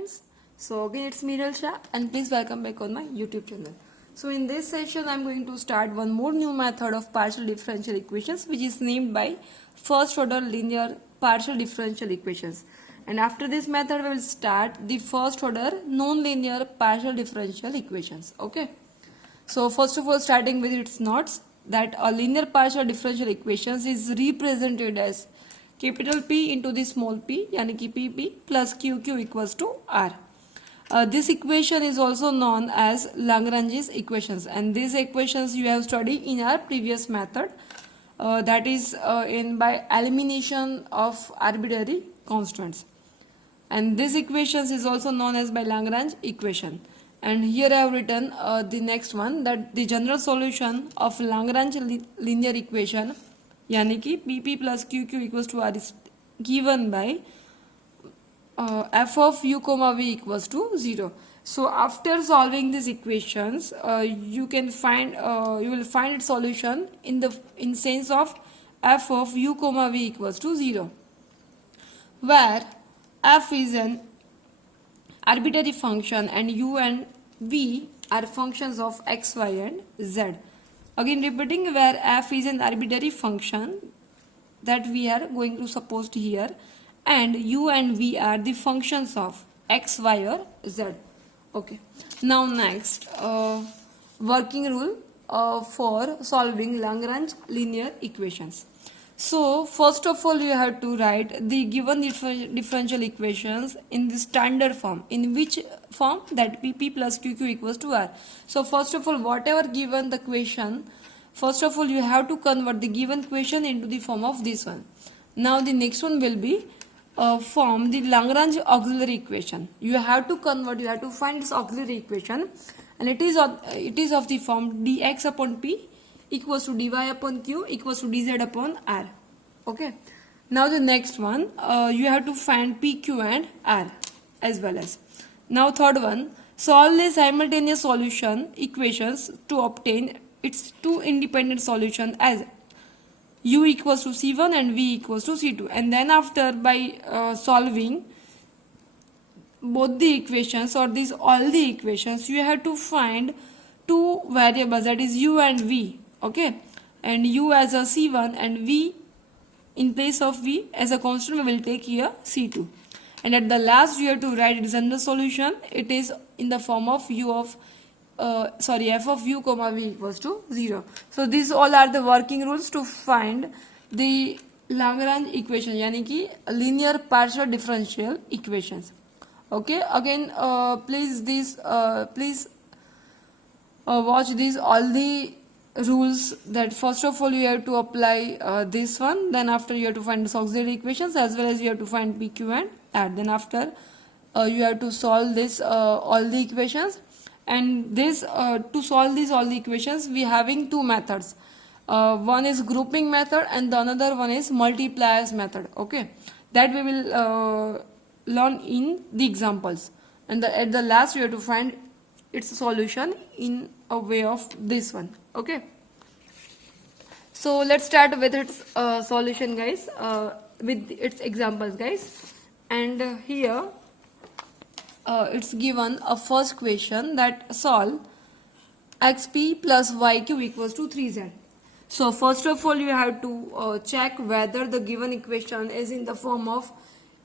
friends. So again it's Meeral Shah and please welcome back on my YouTube channel. So in this session I'm going to start one more new method of partial differential equations which is named by first order linear partial differential equations. And after this method we will start the first order non-linear partial differential equations. Okay. So first of all, starting with its notes, that a linear partial differential equations is represented as capital P into the small p, yani ki PP plus QQ equals to R. This equation is also known as Lagrange's equations, and these equations you have studied in our previous method, that is in by elimination of arbitrary constants. And this equations is also known as by Lagrange equation. And here I have written the next one, that the general solution of Lagrange linear equation yani ki PP plus QQ equals to R is given by f of u comma v equals to 0. So after solving these equations you will find its solution in sense of f of u comma v equals to 0, where f is an arbitrary function and u and v are functions of x, y and z. Again repeating, where f is an arbitrary function that we are going to suppose here, and u and v are the functions of x, y or z. Okay. Now next, working rule for solving Lagrange linear equations. So first of all you have to write the given differential equations in the standard form. In which form? That PP plus QQ equals to R. So first of all, whatever given the question, first of all you have to convert the given question into the form of this one. Now the next one will be form the Lagrange auxiliary equation. You have to convert, you have to find this auxiliary equation, and it is of the form dx upon p equals to dy upon q equals to dz upon r. Okay. Now the next one, you have to find p, q and r as well as. Now third one, solve the simultaneous solution equations to obtain its two independent solution as u equals to c1 and v equals to c2, and then after by solving both the equations or these all the equations, you have to find two variables, that is u and v. Okay, and u as a c1 and v in place of v as a constant we will take here c2, and at the last you have to write its general solution. It is in the form of f of u comma v equals to 0. So these all are the working rules to find the Lagrange equation yani ki linear partial differential equations. Okay, again please watch these all the rules, that first of all you have to apply this one, then after you have to find the auxiliary equations as well as you have to find p, q and r, then after you have to solve this all the equations. And this to solve these all the equations we having two methods, one is grouping method and the another one is multipliers method. Okay, that we will learn in the examples, and at the last you have to find its solution in a way of this one. Okay, so let's start with its solution guys, with its examples guys. And here it's given a first question, that solve xp plus yq equals to 3z. So first of all you have to check whether the given equation is in the form of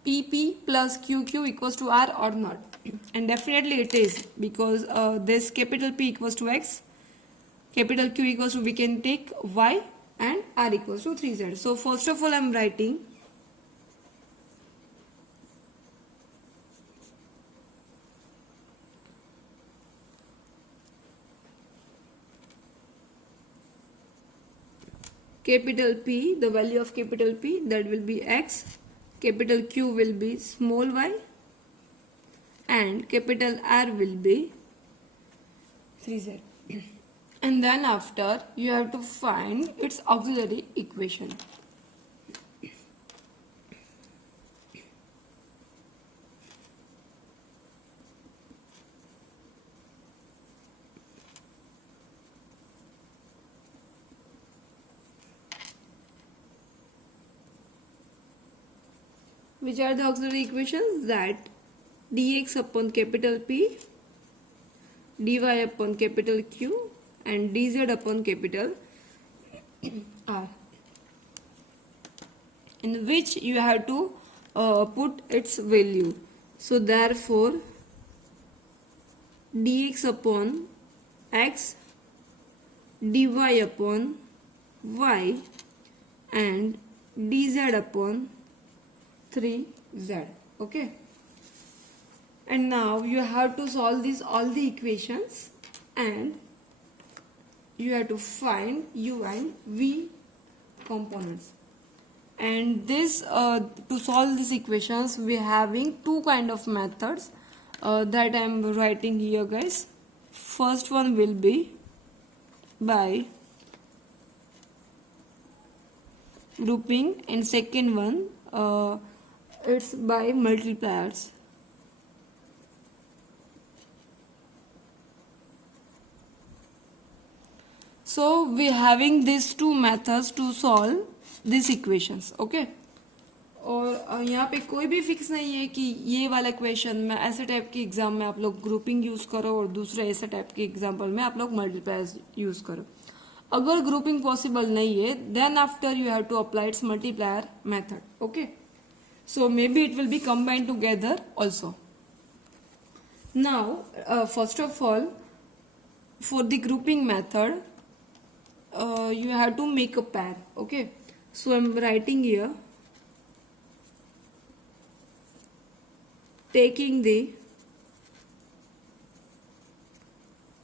pp plus qq equals to r or not, and definitely it is, because this capital P equals to x, capital Q equals to, we can take y, and r equals to 3z. So first of all I am writing capital P, the value of capital P, that will be x, capital Q will be small y, and capital R will be 3z. And then after you have to find its auxiliary equation. Which are the auxiliary equations? That dx upon capital P, dy upon capital Q, and dz upon capital R, in which you have to put its value. So therefore dx upon x, dy upon y, and dz upon 3z. Okay, and now you have to solve these all the equations, and you have to find u and v components. And this to solve these equations we having two kind of methods that I am writing here, guys. First one will be by grouping, and second one it's by multipliers. So we having these two methods to solve these equations. Okay, और यहाँ पे कोई भी fix नहीं है कि ये वाला क्वेश्चन में ऐसे टाइप के एग्जाम में आप लोग ग्रुपिंग यूज करो और दूसरे ऐसे टाइप के एग्जाम्पल में आप लोग मल्टीप्लायर्स यूज करो. अगर ग्रुपिंग पॉसिबल नहीं है then after you have to apply its multiplier method. Okay, so may be it will be combined together also. Now first of all for the grouping method you have to make a pair. Okay, so I'm writing here, taking the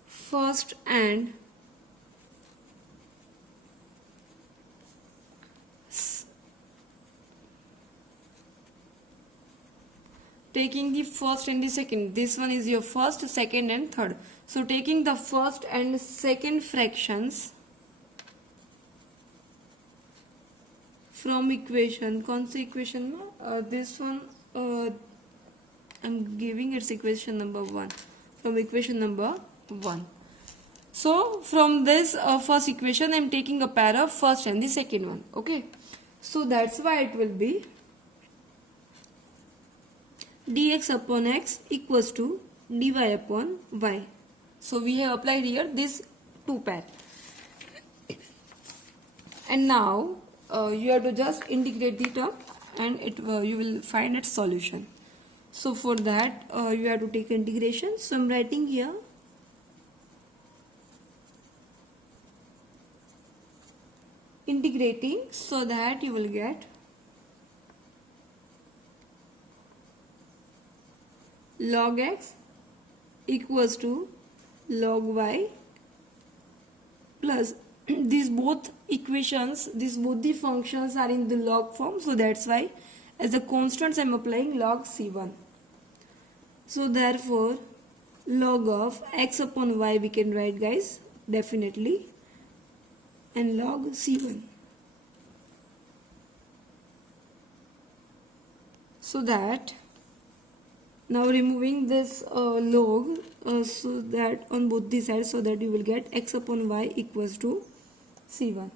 first and taking the first and the second. This one is your first, second and third. So taking the first and second fractions from equation, कौन सी equation में? This one I'm giving its equation number 1. From equation number 1. So from this first equation I'm taking a pair of first and the second one. Okay, so that's why it will be dx upon x equals to dy upon y. So we have applied here this two pair, and now you have to just integrate the term, and it you will find its solution. So for that you have to take integration. So I'm writing here integrating so that you will get log x equals to log y plus these both equations, these both the functions are in the log form, so that's why as the constants I am applying log c1. So therefore log of x upon y we can write, guys, definitely, and log c1. So that now removing this log so that on both the sides, so that you will get x upon y equals to c1.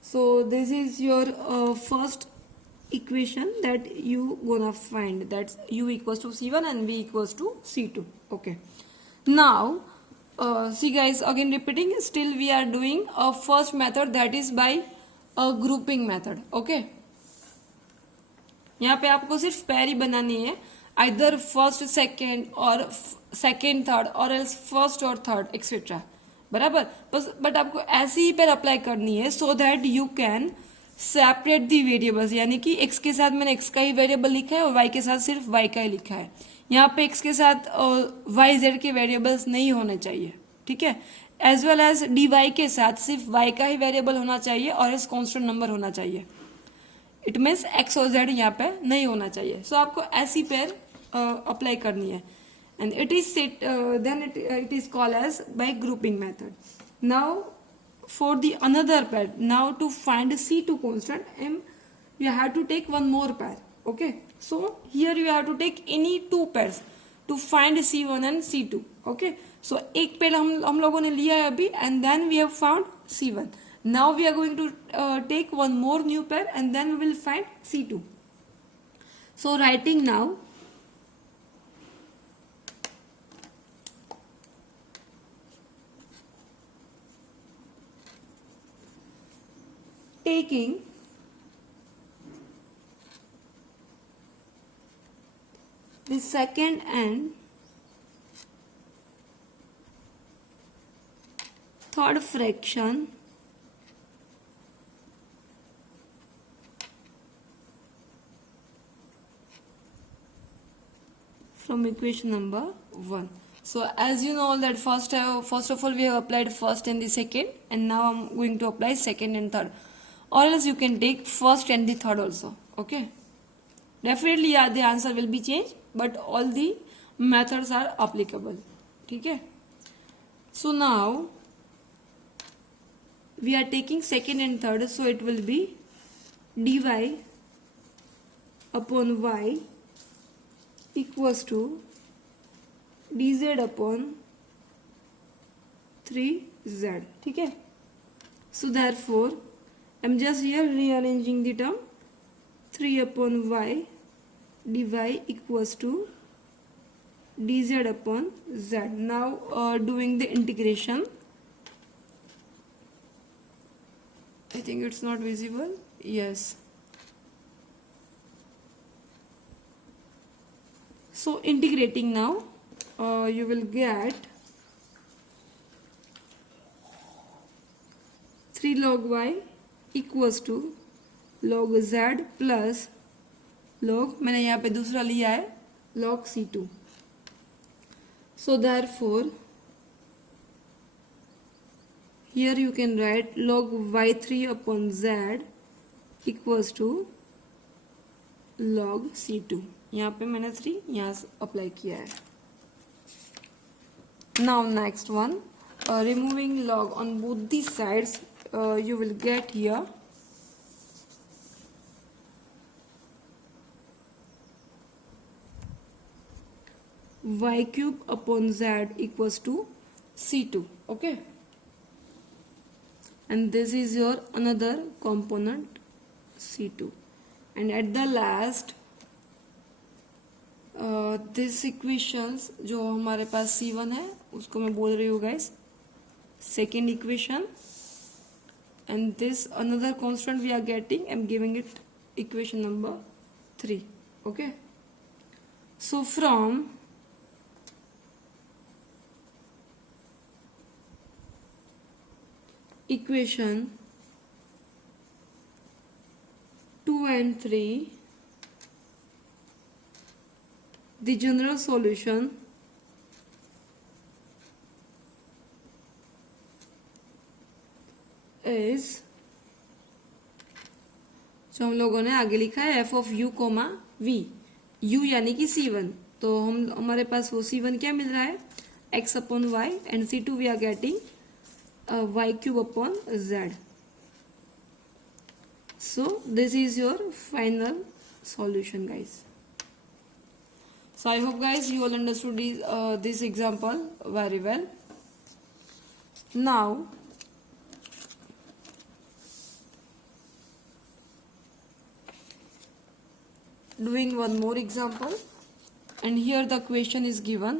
So this is your first equation that you gonna find, that's u equals to c1 and v equals to c2. Okay, now see guys, again repeating, still we are doing a first method, that is by a grouping method. Okay, यहाँ पे आपको सिर्फ पैर ही बनानी है, either first second और second third और else first और third etc. बराबर, बट आपको ऐसी ही पैर अप्लाई करनी है so that you can separate the variables. यानी कि x के साथ मैंने x का ही वेरिएबल लिखा है और y के साथ सिर्फ y का ही लिखा है. यहाँ पे x के साथ y z के वेरिएबल्स नहीं होने चाहिए, ठीक है. एज वेल एज dy के साथ सिर्फ y का ही वेरिएबल होना चाहिए और इस कांस्टेंट नंबर होना चाहिए. इट मीन्स x और z यहाँ पे नहीं होना चाहिए. सो आपको ऐसी पेयर अप्लाई करनी है, and it is set then it is called as by grouping method. Now for the another pair, now to find c2 constant you have to take one more pair. Okay, so here you have to take any two pairs to find c1 and c2. Okay, so एक pair हम लोगों ने लिया है अभी, and then we have found c1. Now we are going to take one more new pair and then we will find c2. So writing now taking the second and third fraction from equation number 1. So as you know that first of all we have applied first and the second, and now I'm going to apply second and third, or else you can take first and the third also. Okay, definitely yeah, the answer will be changed, but all the methods are applicable. Okay, so now we are taking second and third, so it will be dy upon y equals to dz upon 3z. ठीक है, so therefore I'm just here rearranging the term 3 upon y dy equals to dz upon z. Now doing the integration, I think it's not visible. Yes. So integrating now, you will get 3 log y equals to log z plus log, मैंने यहाँ पे दूसरा लिया है, log c2. So therefore here you can write log y3 upon z equals to log c2. यहाँ पे मैंने 3 यहाँ अप्लाई किया है. Now next one, removing log on both the sides, you will get here y cube upon z equals to c2. Okay, and this is your another component c2, and at the last this equations जो हमारे पास C1 है उसको मैं बोल रही हूँ guys second equation, and this another constant we are getting, I am giving it equation number 3. Okay, so from equation 2 and 3, the general solution is, जो हम लोगों ने आगे लिखा है f of u comma v, u यानी कि c1, तो हमारे पास वो c1 क्या मिल रहा है x upon y, and c2 we are getting y cube upon z. So this is your final solution guys. So I hope guys you all understood this example very well. Now doing one more example, and here the question is given: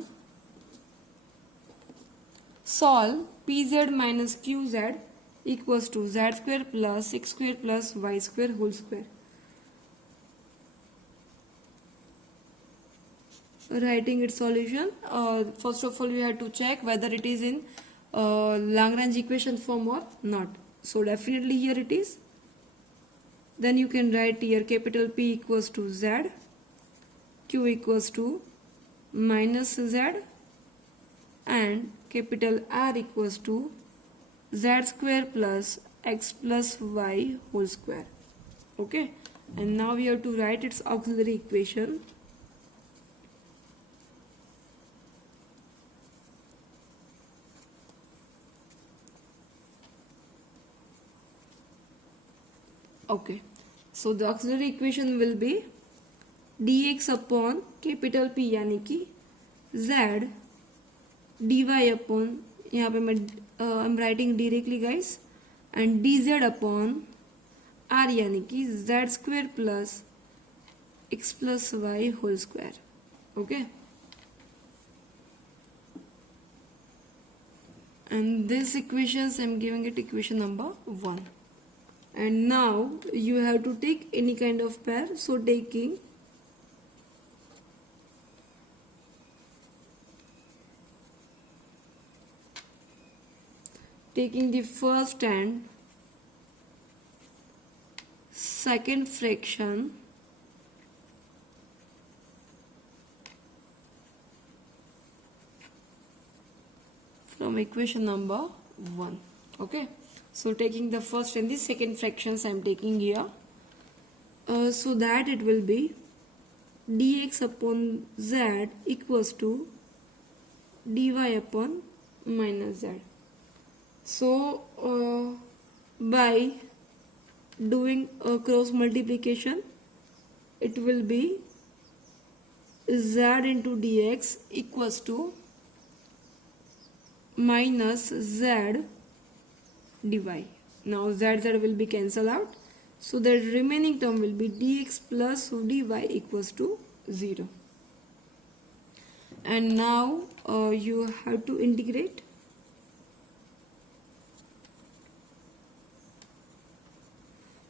solve pz minus qz equals to z square plus 6 square plus y square whole square. Writing its solution, first of all we have to check whether it is in Lagrange equation form or not. So definitely here it is. Then you can write here capital P equals to Z, Q equals to minus Z, and capital R equals to Z square plus X plus Y whole square. Okay, and now we have to write its auxiliary equation. Okay, so the auxiliary equation will be dx upon capital P यानी कि z dy upon, यहाँ पे मैं I am writing directly guys, and dz upon r यानी कि z square plus x plus y whole square. Okay, and this equations I am giving it equation number 1. and now you have to take any kind of pair. So taking the first and second fraction from equation number 1. Okay, so taking the first and the second fractions I am taking here, so that it will be dx upon z equals to dy upon minus z. So by doing a cross multiplication, it will be z into dx equals to minus z dy. Now z will be cancelled out, so the remaining term will be dx plus dy equals to 0. And now you have to integrate.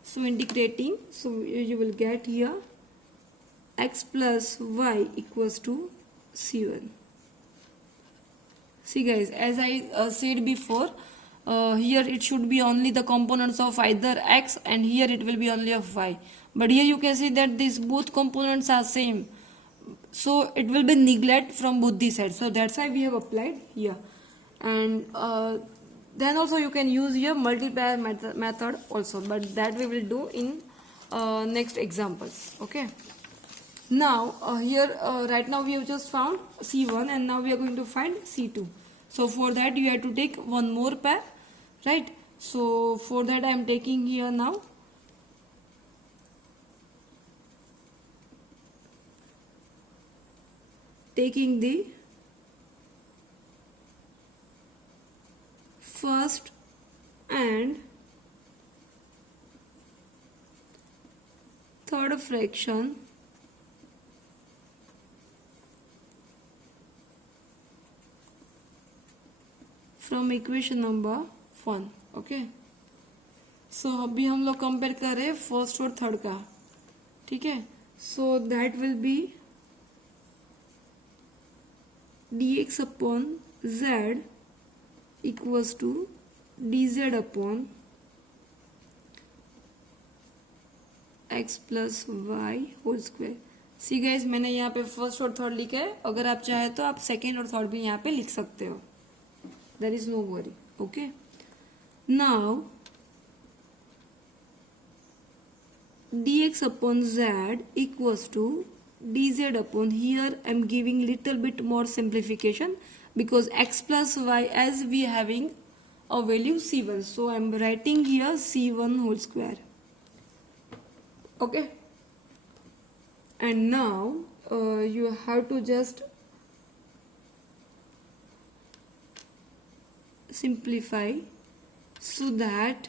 So integrating, so you will get here x plus y equals to c1. See guys, as I said before, here it should be only the components of either x, and here it will be only of y. But here you can see that these both components are same, so it will be neglect from both the sides. So that's why we have applied here. And then also you can use here multiplier method also, but that we will do in next examples. Okay. Now here right now we have just found C1, and now we are going to find C2. So for that you have to take one more pair, right? So for that I am taking here now taking the first and third fraction from equation number 1. Okay, सो अभी हम लोग compare कर रहे हैं first और third का, ठीक है. So that will be dx upon z equals to dz upon x plus Y whole square. See guys, मैंने यहाँ पे फर्स्ट और थर्ड लिखा है. अगर आप चाहे तो आप सेकेंड और थर्ड भी यहाँ पे लिख सकते हो. There is no worry. Okay, now dx upon z equals to dz upon, here I am giving little bit more simplification because x plus y as we having a value c1, so I am writing here c1 whole square. Okay, and now you have to just simplify so that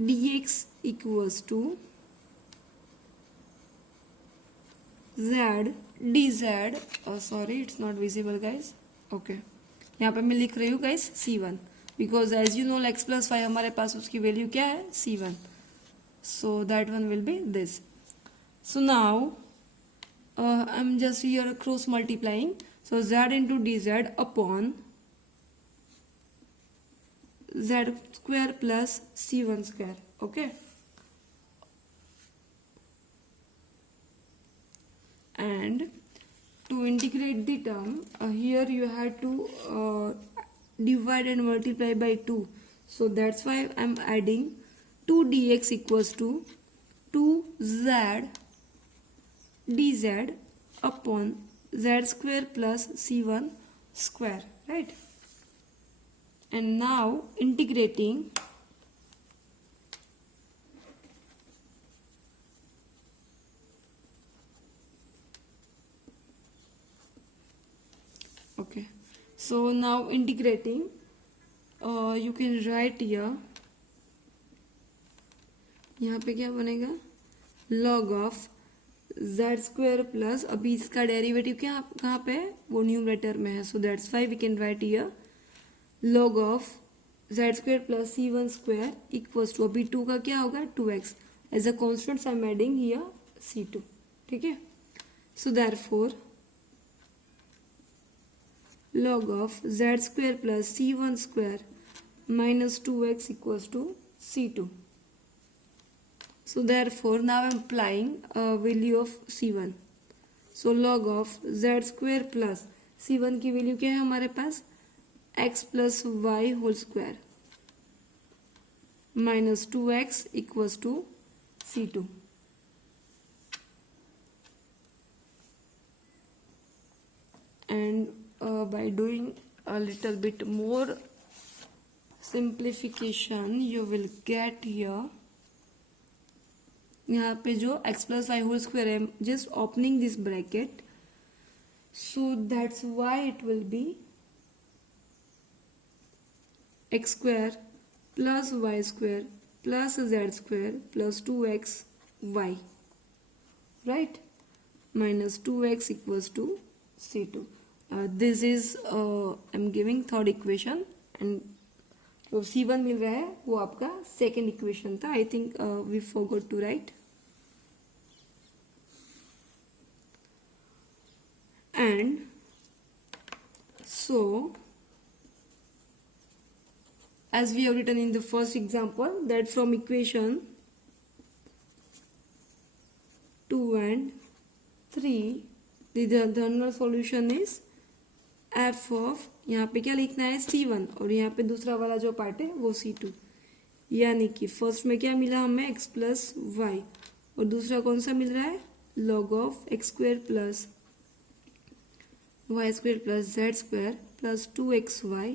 dx equals to z dz. Sorry, it's not visible guys. Okay, यहाँ पे मैं लिख रही हूँ guys c1 because as you know x plus y हमारे पास उसकी value क्या है c1, so that one will be this. So now I'm just here cross multiplying, so z into dz upon z square plus c1 square. Okay, and to integrate the term, here you have to divide and multiply by 2, so that's why I'm adding 2 dx equals to 2z dz upon z square plus c1 square, right? And now integrating, okay, so now integrating, you can write here, यहाँ पे क्या बनेगा log of z square plus, अभी इसका derivative क्या कहाँ पे है, वो न्यूमरेटर में है, so that's why we can write here log of Z square plus c1 square equals to, अभी 2 का क्या होगा 2x, as a constant I am adding here c2. ठीक है, so therefore log of z square plus c1 square minus 2x equals to c2. So therefore now I am applying a value of c1. So log of z square plus c1 की value क्या है हमारे पास x plus y whole square minus 2x equals to c2. And by doing a little bit more simplification you will get here, यहाँ पे जो x plus y whole square है, just opening this bracket, so that's why it will be x square plus y square plus z square plus 2x y, right, minus 2x equals to c2. This is I'm giving third equation and जो c1 मिल रहा है वो आपका second equation था. I think we forgot to write. And so as we have written in the first example that from equation 2 and 3 the general solution is f of, यहाँ पे क्या लिखना है c1 और यहाँ पे दूसरा वाला जो पार्ट है वो c2. यानी कि फर्स्ट में क्या मिला हमें x प्लस वाई और दूसरा कौन सा मिल रहा है log of x square plus Y square plus Z square plus 2xy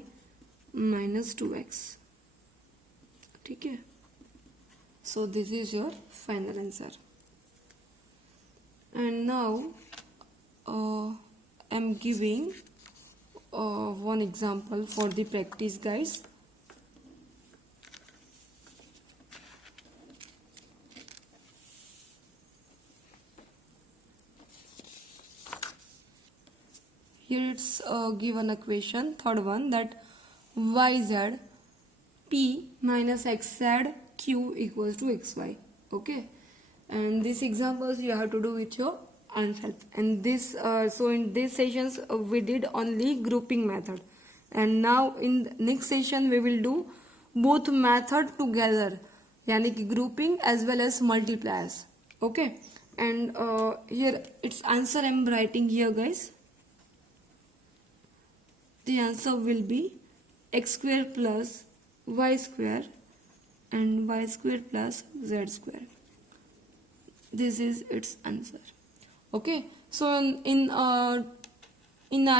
minus 2x. ठीक है, so this is your final answer. And now I'm giving one example for the practice, guys. Here it's given a question, third one, that yz p minus xz q equals to xy. Okay, and these examples you have to do with your ourself. And this so in these sessions we did only grouping method, and now in the next session we will do both method together, yani ki grouping as well as multipliers. Okay, and here its answer I am writing here, guys. The answer will be x square plus y square and y square plus z square. This is its answer. Okay, so in our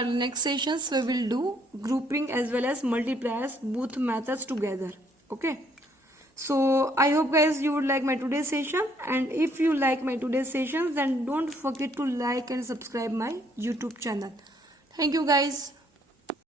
next sessions we will do grouping as well as multipliers, both methods together. Okay, so I hope guys you would like my today's session, and if you like my today's sessions then don't forget to like and subscribe my YouTube channel. Thank you guys.